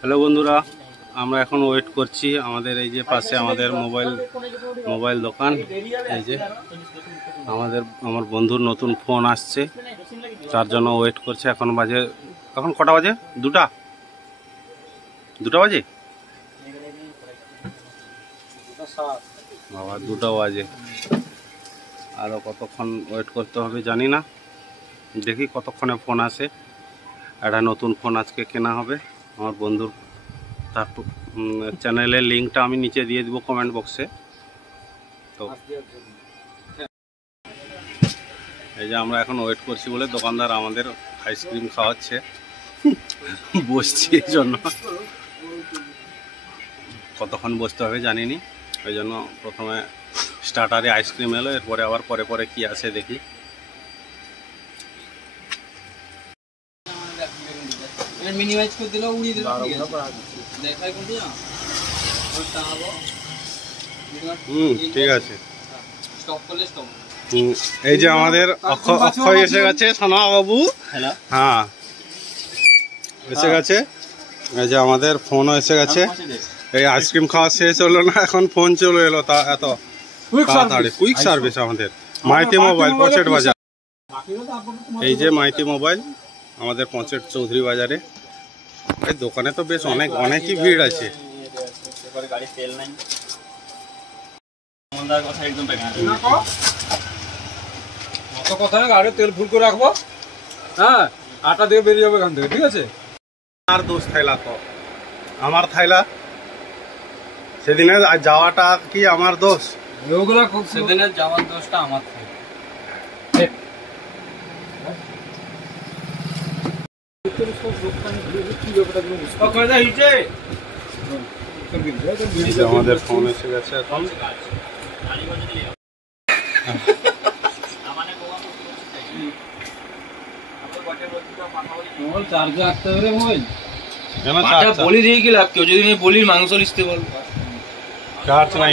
Hello বন্ধুরা, আমরা এখন ওয়েট করছি আমাদের এই যে পাশে আমাদের মোবাইল দোকান। এই যে আমার বন্ধুর নতুন ফোন আসছে, তার জন্য ওয়েট করছে। এখন কটা বাজে? দুটা বাজে বাবা, 2টা বাজে। আরও কতক্ষণ ওয়েট করতে হবে জানি না, দেখি কতক্ষণে ফোন আসে। একটা নতুন ফোন আজকে কেনা হবে আমার বন্ধুর। তার চ্যানেলের লিঙ্কটা আমি নিচে দিয়ে দিব কমেন্ট বক্সে। তো এই যে আমরা এখন ওয়েট করছি বলে দোকানদার আমাদের আইসক্রিম খাওয়াচ্ছে, বসছি এই জন্য। কতক্ষণ বসতে হবে জানিনি, ওই জন্য প্রথমে স্টার্টারে আইসক্রিম এলো, এরপরে আবার পরে কি আসে দেখি। মিনিমাইজ করে দিলে উড়িয়ে দিলে দেখাই কোন দিয়া ঠিক আছে। স্টপ করলে স্টপ। এই যে আমাদের অক্ষয় এসে গেছে, সোনা বাবু। হ্যাঁ, এসে গেছে। এই যে আমাদের ফোনও এসে গেছে। এই আইসক্রিম খাওয়া শেষ হলো না, এখন ফোন চলে এলো। তা এত তাড়াতাড়ি কুইক সার্ভিস আমাদের মাইতি মোবাইল, পঁচেট বাজার। এই যে মাইতি মোবাইল আমাদের পঁচেট চৌধুরী বাজারে। এই দোকানে তো বেশ অনেকই ভিড় আছে। তেল ফুল করে রাখবো, হ্যাঁ, আটা দিয়ে বেরিয়ে যাবে এখান থেকে, ঠিক আছে? আর দোষ থাইলা তো আমার থাইলা, সেদিনে যাওয়াটা কি আমার দোষ? ওগুলা সেদিনের যাওয়ার দোষটা আমার থাইলা। আমাদের ফোন এসে গেছে এখন। বলি দিয়ে কি লাভ? কেউ যদি বলির মাংস লিখতে বলবো, চার্জ নাই।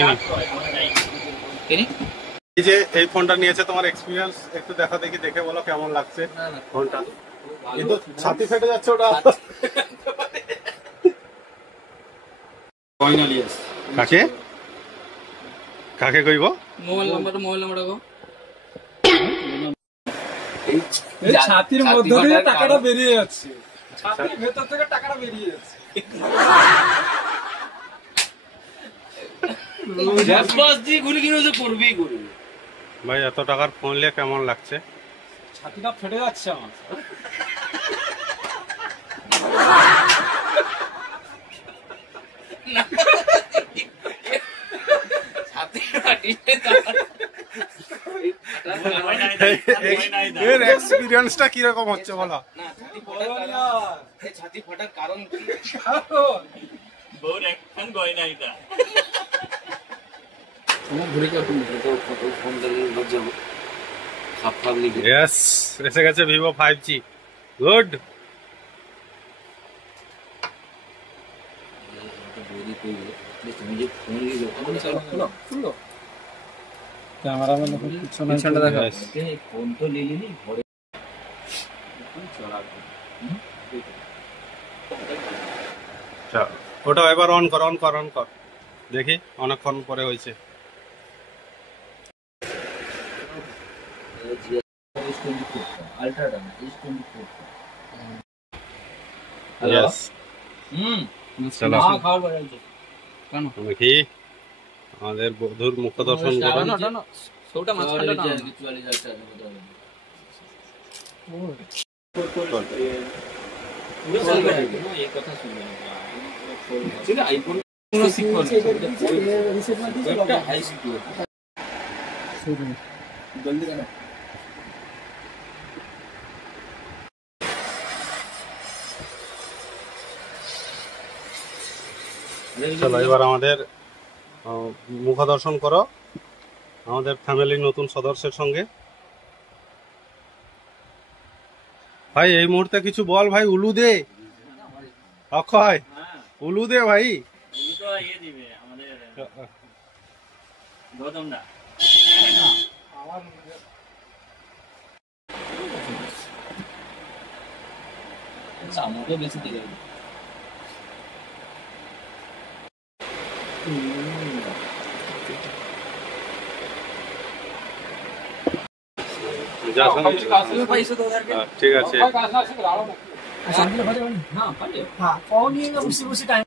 এই যে এই ফোনটা নিয়েছে, তোমার এক্সপিরিয়েন্স একটু দেখা দেখি, দেখে বলো কেমন লাগছে ফোনটা। কিন্তু ছাতি ফেটে যাচ্ছে ওটা। কাকে কইব? মোবাইল নাম্বার গো। এই ছাতির মধ্যে দিয়ে টাকাটা বেরিয়ে যাচ্ছে, ছাতির ভেতর থেকে টাকাটা বেরিয়ে যাচ্ছে। ভাই এত টাকার ফোন নিয়ে কেমন লাগছে? ছাতিটা ফেটে যাচ্ছে আমার। এর এক্সপেরিয়েন্সটা কি রকম হচ্ছে বলো? ছাতি ফাটার কারণ কি? এসে গেছে ভিভো 5G। গুড। ওটা এবার অন কর দেখি, অনেকক্ষণ পরে হয়েছে। দেখি আমাদের বধুর মুখ দর্শন করুন। চলো এবার আমাদের মুখ দর্শন করো আমাদের ফ্যামিলির নতুন সদস্যের সঙ্গে। ভাই এই মুহূর্তে কিছু বল ভাই, উলু দে। অক্ষয় উলু দে ভাই। চামচও বেশি দিয়ে যা ঠিক আছে। हाँ, कौन ये उसी टाइम